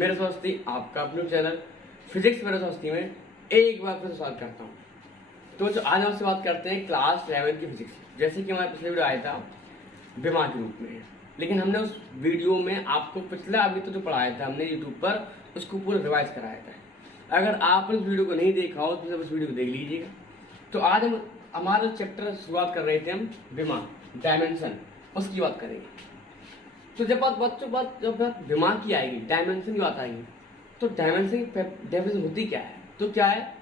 मेरे दोस्ती आपका अपना चैनल फिजिक्स मेरे दोस्ती में एक बार फिर स्वागत करता हूँ। तो जो आज आपसे बात करते हैं क्लास 11 की फिजिक्स, जैसे कि हमारा पिछले वीडियो आया था बीमा के रूप में, लेकिन हमने उस वीडियो में आपको पिछला अभी तो जो पढ़ाया था हमने यूट्यूब पर उसको पूरा रिवाइज कराया था। अगर आपने उस वीडियो को नहीं देखा हो तो उस वीडियो को देख लीजिएगा। तो आज हम हमारा चैप्टर शुरुआत कर रहे थे हम बीमा डायमेंशन, उसकी बात करेंगे। तो जब बात बीमा की आएगी, डायमेंशन की बात आएगी, तो डायमेंशन की डेफिनेशन होती क्या है? तो क्या है?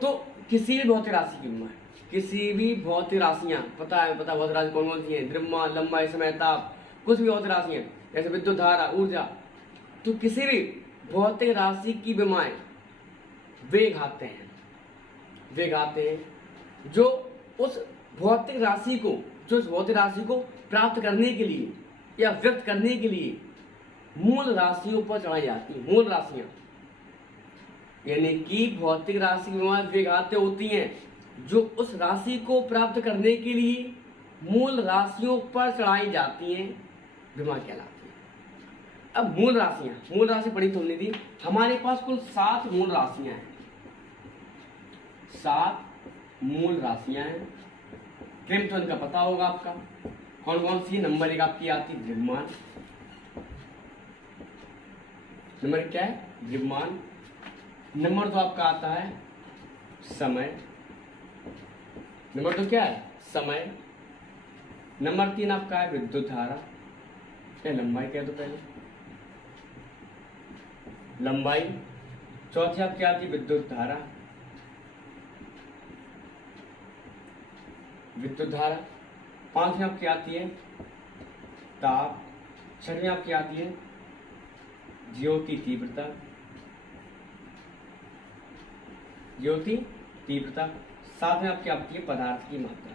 तो किसी भी भौतिक राशि की बीमा है, किसी भी भौतिक राशियां पता भौतिक राशि कौन कौन सी है, द्रव्यमान, लंबाई, समय, ताप, कुछ भी भौतिक राशियां जैसे विद्युत धारा, ऊर्जा। तो किसी भी भौतिक राशि की बीमाएं वेग आते हैं जो उस भौतिक राशि को प्राप्त करने के लिए या व्यक्त करने के लिए मूल राशियों पर चढ़ाई जाती है। मूल राशियां यानी कि भौतिक राशि की बीमाएं वेगाते होती हैं जो उस राशि को प्राप्त करने के लिए मूल राशियों पर चढ़ाई जाती हैं, बीमा कहलाती है। अब मूल राशि पढ़ी तो हमने दी। हमारे पास कुल 7 मूल राशियां हैं। 7 मूल राशियां हैं। क्रम तो इनका पता होगा आपका, कौन कौन सी। नंबर 1 आपकी आती है द्रव्यमान। नंबर क्या है? द्रव्यमान। नंबर 2 आपका आता है समय। नंबर 2 क्या है? समय। नंबर 3 आपका है विद्युत धारा। क्या लंबाई कह दो पहले, लंबाई। चौथी आपकी आती है विद्युत धारा। पांचवी आपकी आती है ताप। छठवीं आपकी आती है ज्योति तीव्रता। सातवीं आपकी आती है पदार्थ की मात्रा।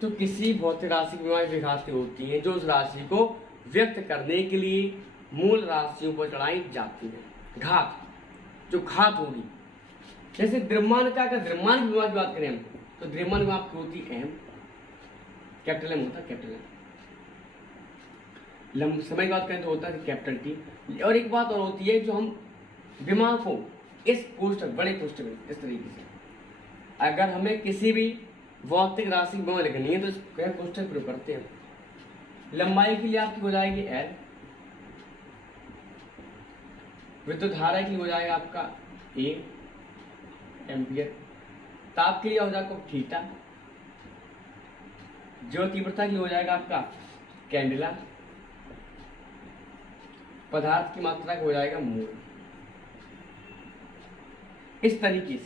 तो किसी भौतिक राशि की बीमाएं विघाती होती हैं जो उस राशि को व्यक्त करने के लिए मूल राशियों पर चढ़ाई जाती है। घात होगी। जैसे द्रव्यमान का, अगर द्रव्यमान की बीमारी की बात करें हम, तो द्रव्यमान की आपकी होती है एम, कैपिटल एम होता है, कैपिटल एम। समय की बात करें तो होता है कैपिटल टी। और एक बात और होती है जो हम बीमा को इस कोष्ठक, बड़े कोष्ठक में इस तरीके से, अगर हमें किसी भी भौतिक राशि की बीमा लिखनी है तो इस कोष्ठक प्रयोग करते हैं। लंबाई के लिए आपकी हो जाएगी एल। विद्युत धारा के लिए हो जाएगा आपका ए एम्पियर। ताप के लिए हो जाएगा थीटा। जो तीव्रता के लिए हो जाएगा आपका कैंडेला। पदार्थ की मात्रा का हो जाएगा मोल। इस तरीके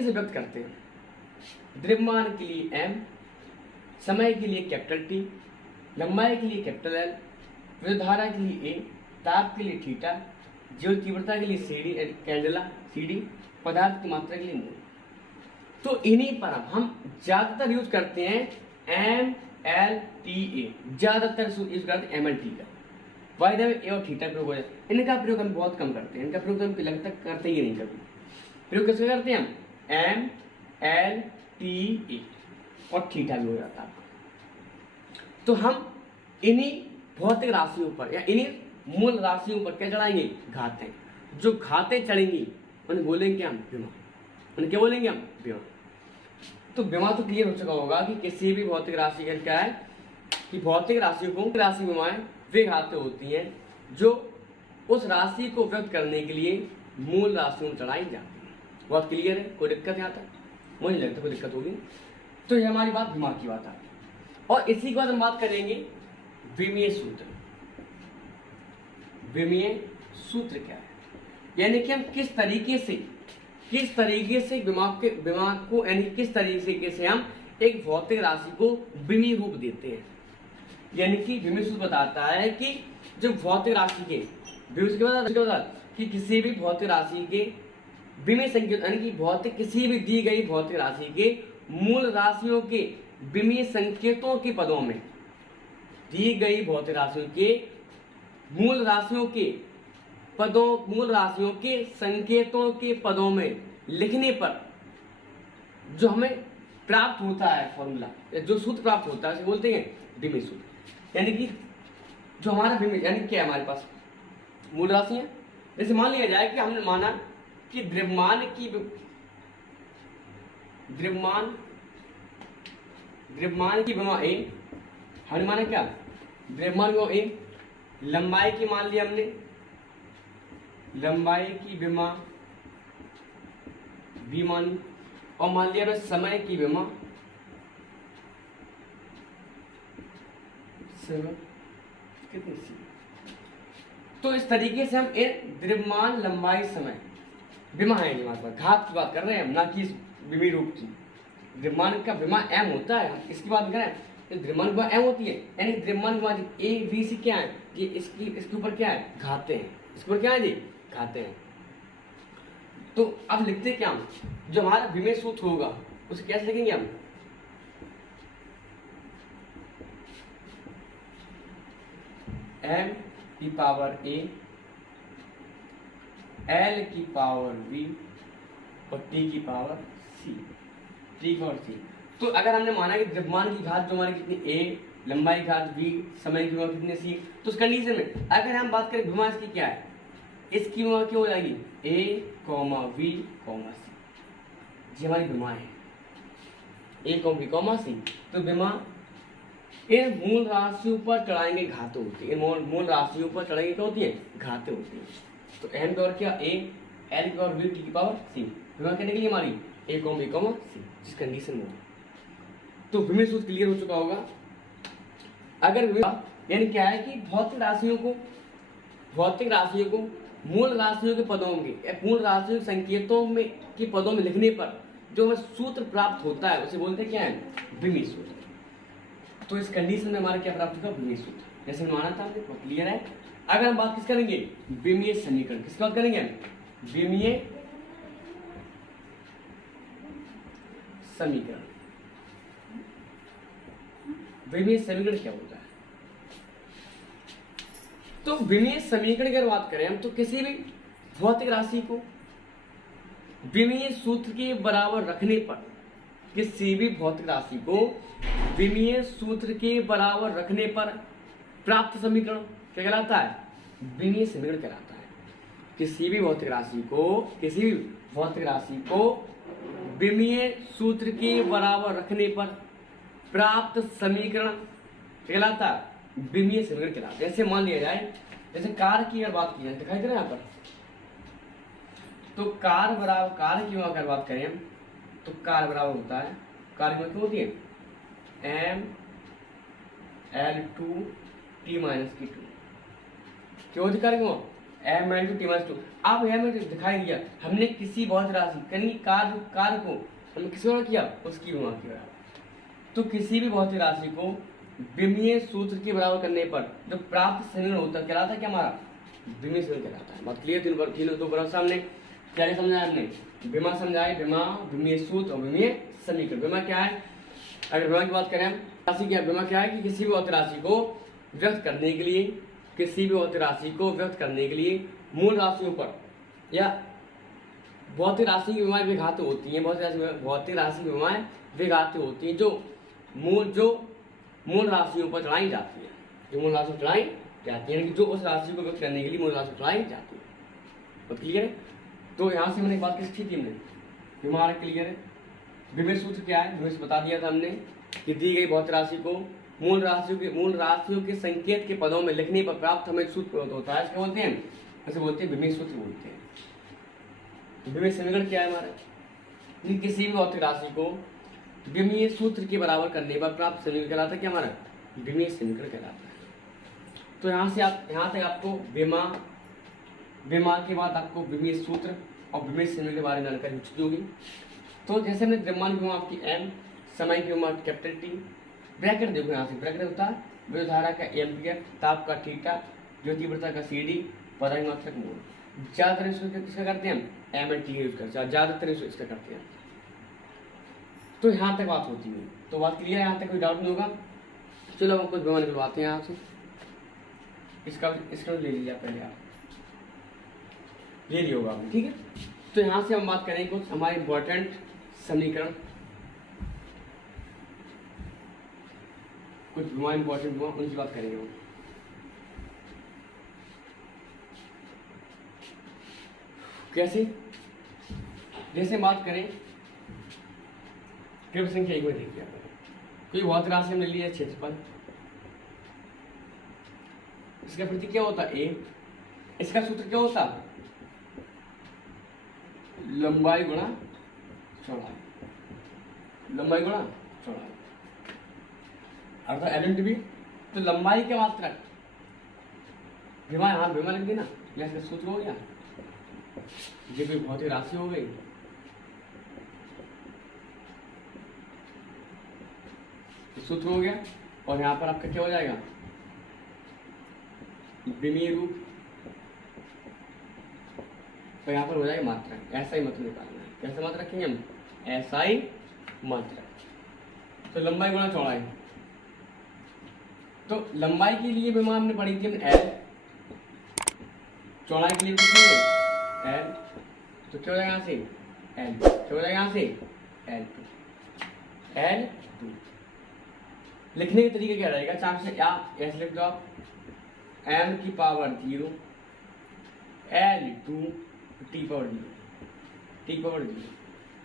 से व्यक्त करते हैं। द्रव्यमान के लिए एम, समय के लिए कैपिटल टी, लंबाई के लिए कैपिटल एल, विद्युत धारा के लिए ए, ताप के लिए थीटा, जो तीव्रता के लिए सीडी कैंडेला सीडी, पदार्थ की मात्रा के लिए मोल। तो इन्हीं पर हम ज्यादातर यूज करते हैं एम एल टी ए, ज्यादातर यूज करते हैं एम एल टी का। वाई ए और थीटा प्रयोग हो जाए, इनका प्रयोग हम बहुत कम करते हैं। इनका प्रयोग हम लगता करते ही नहीं कभी। प्रयोग कैसे करते हैं हम? एम एल टी ए और थीटा भी हो जाता है। तो हम इन्हीं भौतिक राशियों पर या इन्हीं मूल राशियों पर क्या चढ़ाएंगे? घातें। जो घातें चढ़ेंगी उन्हें बोलेंगे हम बीमा। उन्हें क्या बोलेंगे हम? बीमा। तो बीमा तो क्लियर हो चुका होगा कि किसी भी भौतिक राशि का क्या है कि भौतिक राशि बीमाएं वे घातें होती हैं जो उस राशि को व्यक्त करने के लिए मूल राशियों में चढ़ाई जाती है। बहुत क्लियर है? कोई दिक्कत यहाँ तक? मुझे नहीं लगता कोई दिक्कत होगी। तो ये हमारी बात बीमा की बात आती है। और इसी के बाद हम बात करेंगे विमीय सूत्र। विमीय सूत्र क्या है? यानी कि हम किस तरीके से बीमा को यानी किस तरीके से हम एक भौतिक राशि को विमीय रूप देते हैं। यानी कि विमीय सूत्र बताता है कि जो भौतिक राशि के कि किसी भी भौतिक राशि के विमीय संकेत यानी कि किसी भी दी गई भौतिक राशि के मूल राशियों के विमीय संकेतों के पदों में, दी गई भौतिक राशियों के मूल राशियों के संकेतों के पदों में लिखने पर जो हमें प्राप्त होता है फॉर्मूला, जो सूत्र प्राप्त होता है उसे बोलते हैं विमीय सूत्र। यानी कि जो हमारा विमीय यानी क्या है हमारे पास मूल राशि है। जैसे मान लिया जाए कि हमने माना कि द्रव्यमान की विमा ए, हमने माना क्या द्रव्यमान विमा ए, लंबाई की मान लिया हमने लंबाई की विमा बी मानी, और मान लिया समय की विमा कितनी सी। तो इस तरीके से हम द्रव्यमान लंबाई समय विमा है हमारे पास, घात की बात कर रहे हैं हम, ना कि विमीय रूप की। द्रव्यमान का विमा एम होता है, हम इसकी बात करें तो द्रव्यमान विमा एम होती है, यानी द्रव्यमान विमा ए बी सी क्या है, ये इसके ऊपर क्या है घाते हैं, इसके ऊपर क्या है जी घाते हैं। तो अब लिखते क्या हम, जो हमारा विमीय सूत्र होगा उसे कैसे लिखेंगे हम, m की पावर a l की पावर b और t की पावर c, तो अगर हमने माना कि द्रव्यमान की घात जो हमारी कितनी a, लंबाई घात b, समय की विमा कितनी c, तो उस कंडीशन में अगर हम बात करें विमा इसकी क्या है, इसकी विमा क्या हो जाएगी a, v, c, ये हमारी विमा है a, b, c। तो विमा इन मूल राशियों पर चढ़ाएंगे घाते होती है, मूल राशियों पर चढ़ाएंगे क्या होती है घाते होती है। तो m की और क्या a, l की और v, t की पावर c, विमा कहने के लिए हमारी a, b, c जिस कंडीशन में। तो विमीय सूत्र क्लियर हो चुका होगा। अगर यानी क्या है कि भौतिक राशियों को मूल राशियों के पदों में, मूल राशियों के संकेतों में के पदों में लिखने पर जो हमें सूत्र प्राप्त होता है उसे बोलते हैं क्या है विमीय सूत्र। तो इस कंडीशन में हमारा क्या प्राप्त होगा विमीय सूत्र, जैसे माना था हमने बहुत क्लियर है। अगर हम बात किस करेंगे विमीय समीकरण, किसकी बात करेंगे विमीय समीकरण। विमीय समीकरण क्या होता है, तो विमीय समीकरण की अगर बात करें हम तो किसी भी भौतिक राशि को विमीय सूत्र के बराबर रखने पर, किसी भी भौतिक राशि को विमीय सूत्र के बराबर रखने पर प्राप्त समीकरण क्या कहलाता है विमीय समीकरण कहलाता है। किसी भी भौतिक राशि को विमीय सूत्र के बराबर रखने पर प्राप्त समीकरण कहलाता है विमीय समीकरण कहलाता है। जैसे मान लिया जाए, जैसे कार की अगर बात की जाए, दिखाई दे रहा है यहाँ पर, तो कार की अगर बात करें हम तो कार बराबर होता है, कार की क्या होती है m l2 t माइनस की 2, क्या होती कार की m l2 t माइनस 2। अब यह में दिखाई दिया हमने किसी भौतिक राशि कहीं कार को हमने किसी और किया उसकी विमा किया। तो किसी भी भौतिक राशि को विमीय सूत्र के बराबर करने पर जो प्राप्त समीकरण होता है कहलाता है क्या हमारा विमीय समीकरण कहलाता है। बहुत क्लियर तीनों दो बराबर सामने क्या समझाया हमने, विमा समझाए, विमा विमीय सूत्र और विमीय समीकरण। विमा क्या है, अगर विमा की बात करें हम राशि क्या, विमा क्या है कि किसी भी भौतिक राशि को व्यक्त करने के लिए मूल राशियों पर या भौतिक राशि की विमाएं विघात होती हैं, भौतिक राशि की विमाएं विघात होती हैं जो मूल राशियों पर चढ़ाई जाती है, जो उस राशि को व्यक्त करने के लिए मूल राशि चढ़ाई जाती है। तो क्लियर है। तो यहाँ से मैंने एक बात किस थी हमने विमा क्लियर है। विमीय सूत्र क्या है, विमीय बता दिया था हमने कि दी गई भौतिक राशि को मूल राशियों के संकेत के पदों में लिखने पर प्राप्त हमें सूत्र प्राप्त होता है, इसको बोलते हैं, ऐसे बोलते हैं विमीय सूत्र बोलते हैं। विमीय समीकरण क्या है हमारा, किसी भी भौतिक राशि को विमीय सूत्र के बराबर करने पर प्राप्त समीकरण कहलाता है क्या हमारा विमीय समीकरण कहलाता है। तो यहाँ तक आपको विमा के बाद आपको विमीय सूत्र और विमीय समीकरण के बारे में जानकारी हो चुकी होगी। तो जैसे हमने द्रव्यमान की विमा आपकी m, समय की विमा कैपिटल T, ब्रैकेट देखो यहाँ से ब्रैकेट होता है विद्युत धारा का एम्पियर, ताप का थीटा, ज्योतिव्रता का CD, पदार्थ मात्रक मोल। ज्यादातर इसको किसका करते हैं हम m and T यूज करते हैं, ज्यादातर इसका करते हैं। तो यहाँ तक बात होती है, तो बात क्लियर है, यहाँ तक कोई डाउट नहीं होगा। चलो हम कुछ विमा निकलवाते हैं यहाँ से, इसका ले लीजिए पहले, आप ले लिया होगा आपने, ठीक है। तो यहाँ से हम बात करेंगे कुछ हमारे इंपॉर्टेंट समीकरण। कुछ विमा इंपॉर्टेंट विमा उनकी बात करेंगे हम। कैसे? जैसे बात करें कृपया संख्या एक में देखिए, कोई भौतिक राशि हमने ली है क्षेत्रफल, इसका प्रतीक क्या होता है? ए। इसका सूत्र क्या होता? लंबाई गुणा चौड़ाई, लंबाई गुणा चौड़ाई, अर्थात एल/बी। तो लंबाई के मात्रक विमा, यहाँ विमा लिख दी ना, इसका सूत्र हो गया, ये कोई भौतिक राशि हो गई, सूत्र हो गया। और यहाँ पर आपका क्या हो जाएगा? विमीय रूप, तो यहाँ पर हो जाएगा मात्रक। ऐसा ही मात्रक निकालना है। कैसे मात्रक रखेंगे हम? ऐसा ही मात्रक। तो लंबाई गुणा चौड़ाई, तो लंबाई के लिए विमा हमने पढ़ी थी हमने एल, चौड़ाई के लिए कितनी है? एल। तो क्या हो जाएगा यहाँ से? एल। क्या हो जाएगा यहाँ से? L2। L2 लिखने का तरीका क्या रहेगा? चार से या ऐसे लिख दो आप, m की पावर 0 L2 t पावर 0।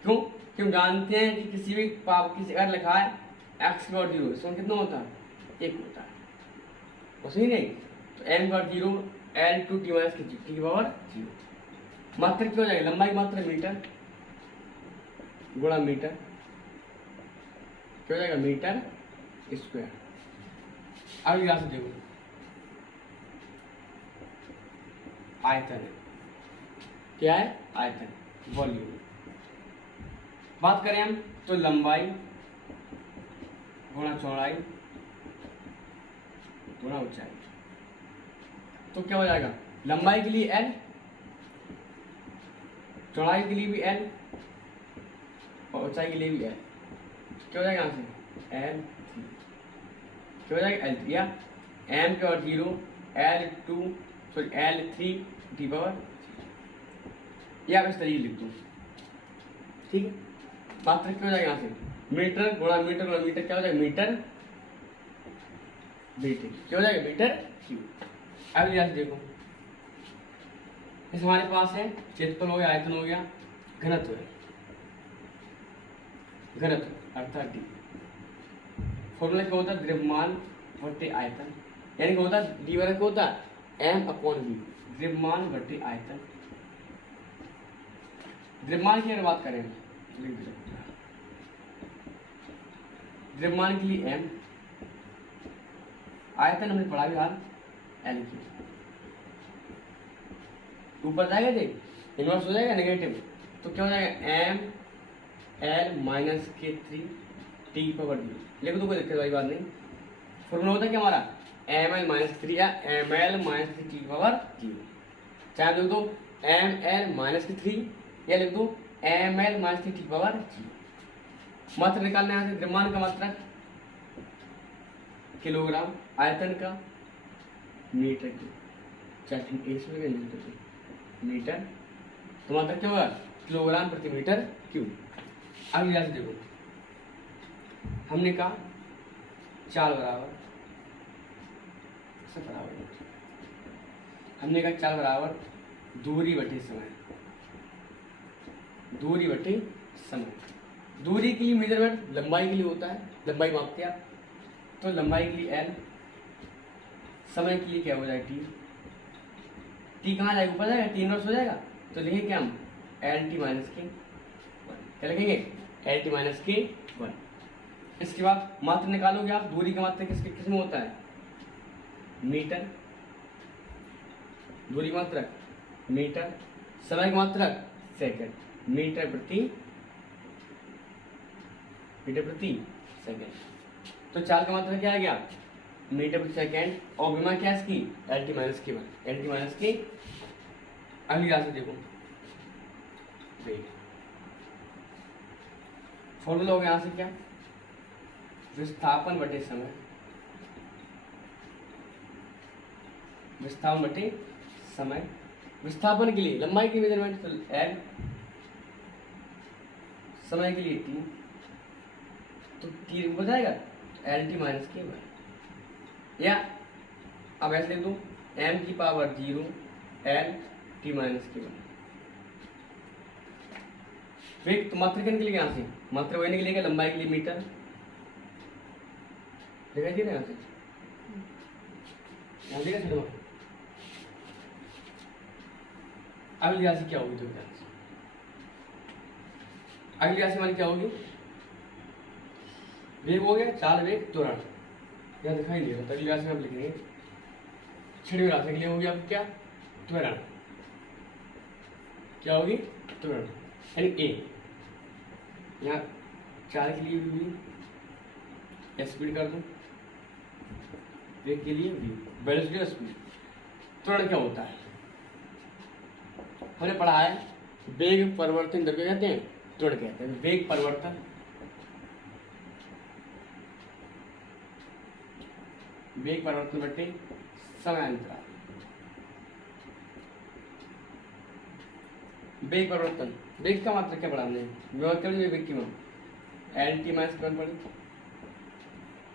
क्यों? क्यों जानते हैं कि किसी भी किसी अगर लिखा है x की पावर 0, इसमें कितना होता है? 1 होता है, सही नहीं? तो m power 0 L2 t minus t की पावर 0। मात्रक क्या हो जाएगा? लंबाई मात्रक मीटर गुणा मीटर, क्या हो जाएगा? Metre square. अब यहां से देखो आयतन है, क्या है? आयतन, वॉल्यूम। बात करें हम तो लंबाई गुणा चौड़ाई गुणा ऊंचाई, तो क्या हो जाएगा? लंबाई के लिए L, चौड़ाई के लिए भी L और ऊंचाई के लिए भी L। क्या हो जाएगा यहाँ से? L3। क्या हो जाएगा? L3 या m के और 0 L3 टी पावर, या आप इस तरीके लिख दो, ठीक है? मात्रक क्या हो जाएगा यहाँ से? मीटर गुणा मीटर गुणा मीटर, क्या हो जाएगा? मीटर मीटर, क्या हो जाएगा? Metre cube. अब यहाँ से देखो, इस हमारे पास है क्षेत्रफल हो गया, आयतन हो गया, घनत्व है, घनत्व अर्थात डी। फॉर्मूला क्या होता है? द्रव्यमान बटे आयतन, यानी क्या होता है? डी बराबर क्या होता है? m/v, द्रव्यमान बटे आयतन। द्रव्यमान की अगर बात करें, द्रव्यमान के लिए m, आयतन हमने पढ़ा भी हाल L3। ऊपर जाएगा देख, इनवर्स हो जाएगा नेगेटिव, तो क्या हो जाएगा? m/L-k3 t power 0। लिख दो, कोई दिक्कत वाली बात नहीं। फॉर्मूला होता है क्या हमारा? ml-3 या ml-3 t पावर 0। चाहे लिख दो ml-3 या लिख दो ml-3 t पावर 0। मात्रा निकालना है, द्रव्यमान का मात्रक किलोग्राम, आयतन का मीटर की, चाहे इसमें मीटर, तो मात्रक क्या होगा? किलोग्राम प्रति मीटर क्यूब। अब यहां से देखो, हमने कहा चाल बराबर, हमने कहा चाल बराबर दूरी बटे समय, दूरी बटे समय। दूरी के लिए मेजरमेंट लंबाई के लिए होता है, लंबाई मापते हैं, तो लंबाई के लिए L, समय के लिए क्या हो जाएगा? टी कहाँ जाएगा? ऊपर जाएगा, टी इनवर्स हो जाएगा, तो लिखेंगे क्या हम? L/t-k, क्या लिखेंगे? L/t-k। इसके बाद मात्रा निकालोगे आप, दूरी का मात्रा किस में होता है? मीटर, दूरी का मात्रक मीटर, समय का मात्रक सेकंड, मीटर प्रति सेकंड। तो चाल का मात्रक क्या आ गया? मीटर प्रति सेकंड, और विमा क्या है इसकी? L/t-k। अगली राशि देखो, फॉर्मूला हो गया यहाँ से क्या? विस्थापन बटे समय, विस्थापन बटे समय। विस्थापन के लिए लंबाई की मेजरमेंट L, समय के लिए T, तो T ऊपर जाएगा L/t-k। या अब ऐसे लिख दूँ m की पावर 0 l t माइनस के 1। वेग तो मात्रा क्या निकलेगा यहाँ से, मात्रा वही निकलेगा लंबाई के लिए मीटर, दिखाई दे रहा है यहाँ से देखा। अगली राशि क्या होगी, तो अगली राशि हमारी क्या होगी, वेग हो गया, चाल वेग त्वरण, यहाँ दिखाई नहीं रहा, अगली राशि में आप लिखेंगे छठवीं राशि के लिए होगी आपकी क्या, त्वरण, क्या होगी त्वरण, यानी ए। यहाँ चाल के लिए भी स्पीड कर दूं, वेग के लिए भी वेलोसिटी स्पीड। त्वरण क्या होता है, हमने पढ़ा है वेग परिवर्तन दर को कहते हैं त्वरण कहते हैं। वेग परिवर्तन बटे समयांतराल। वेग परिवर्तन, वेग का मात्रा क्या पढ़ा हमने, वेग की मात्रा एल टी माइनस वन पढ़ी,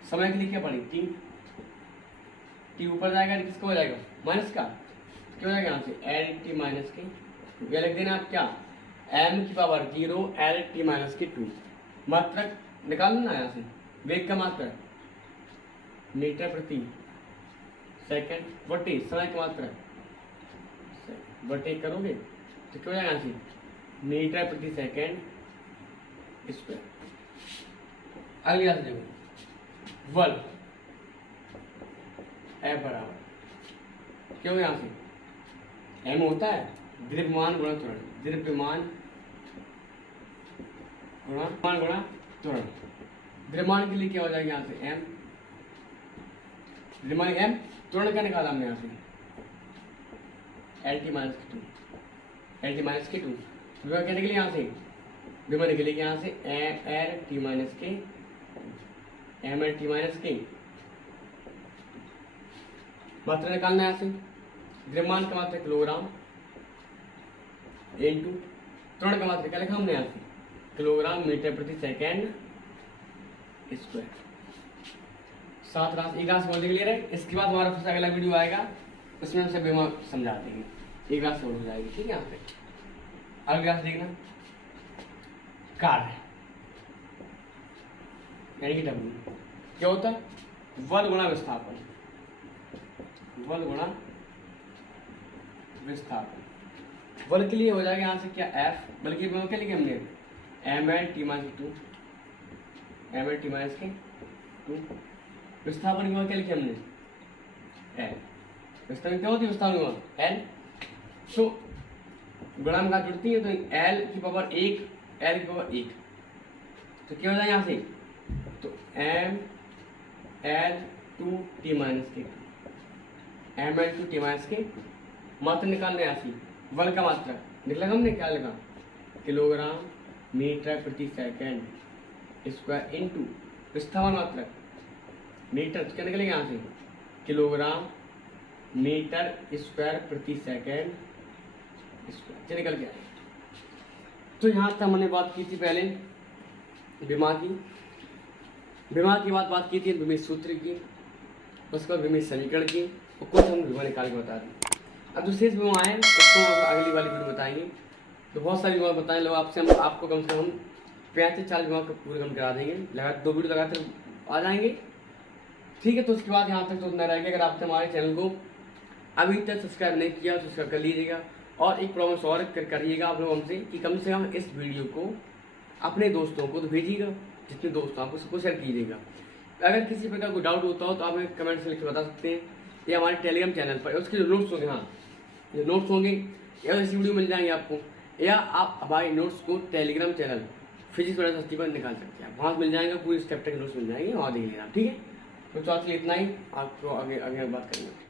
समय के लिए क्या पढ़ी टी, टी ऊपर जाएगा किसको हो जाएगा माइनस का, क्यों जाएगा यहाँ से एल टी माइनस के, ये लिख देना आप क्या m की पावर 0 एल टी माइनस के 2। मात्रक निकालना ना यहाँ से, वेग का मात्रक मीटर प्रति सेकंड बटे समय का मात्रक बटे करोगे तो क्या हो जाएगा यहाँ से मीटर प्रति सेकंड स्क्वायर। अगली बात देखो बल F बराबर क्या हो यहाँ से m होता है द्रव्यमान गुणा त्वरण, द्रव्यमान गुणा त्वरण। द्रव्यमान के लिए क्या हो जाएगा यहाँ से m, द्रव्यमान m, त्वरण का निकाला हमने यहाँ से एल टी माइनस के 2, एल टी माइनस के 2। विभव क्या निकले यहाँ से, विभव निकलेगी यहाँ से L T minus K M L T minus K. मात्रा निकालना है यहाँ से, द्रव्यमान का मात्रा किलोग्राम इंटू त्वरण का मात्रा क्या लिखा हमने यहाँ से किलोग्राम मीटर प्रति सेकेंड स्क्वायर। 7 राशि, एक राशि बहुत क्लियर है। इसके बाद हमारा फिर अगला वीडियो आएगा, उसमें हम सब समझा देंगे, एक राशि और हो जाएगी, ठीक है। यहाँ पे अगली राशि देखना कार्य यानी कि डब्ल्यू क्या होता है, बल गुणा विस्थापन, बल गुणा विस्थापन। बल के लिए हो जाएगा यहाँ से क्या F, बल के लिए क्या लिखे हमने M L T minus 2, M L T minus के 2। विस्थापन की क्या लिखे हमने L, विस्थापन क्या होती है विस्थापन L। तो गुणा में जुड़ती है तो L की पावर 1, L की पावर 1, तो क्या हो जाएगा यहाँ से तो M L two T minus K, M L two T minus K. मात्रा निकालने यहाँ से बल का मात्रा निकला हमने क्या लिखा किलोग्राम मीटर प्रति सेकेंड स्क्वायर इंटू विस्थापन मात्रा मीटर, क्या निकलेगा यहाँ से किलोग्राम मीटर स्क्वायर प्रति सेकेंड स्क्वायर, निकल गया। तो यहाँ तक हमने बात की थी पहले विमा की बात की थी विमित सूत्र की, उसके बाद विमित समीकरण की, और कुछ हम विमा निकाल के बता दें। अब जो शेष विमा है उसको अगली वाली वीडियो बताएंगे। तो बहुत सारी विमा बताएं लोग आपसे, हम आपको कम से कम 35-40 विमा को पूरे हम करा देंगे, लगातार 2 वीडियो लगातार आ जाएंगे, ठीक है। तो उसके बाद यहाँ तक तो उतना रहेगा। अगर आपने हमारे चैनल को अभी तक सब्सक्राइब नहीं किया तो सब्सक्राइब कर लीजिएगा, और एक प्रॉमिस और करिएगा आप लोग हमसे कि कम से कम इस वीडियो को अपने दोस्तों को तो भेजिएगा, जितने दोस्त आपको सबको शेयर कीजिएगा। अगर किसी प्रकार कोई डाउट होता हो तो आप हमें कमेंट से लिख के बता सकते हैं, या हमारे टेलीग्राम चैनल पर उसके जो नोट्स होंगे, हाँ जो नोट्स होंगे या ऐसी वीडियो मिल जाएंगे आपको, या आप हमारे नोट्स को टेलीग्राम चैनल फिजिक्स बड़ा सस्ती पर निकाल सकते हैं, वहाँ मिल जाएगा, पूरी स्टेप तक नोट्स मिल जाएंगे, वहाँ देख लेना, ठीक है। तो आज के लिए इतना ही, आपको आगे बात करेंगे।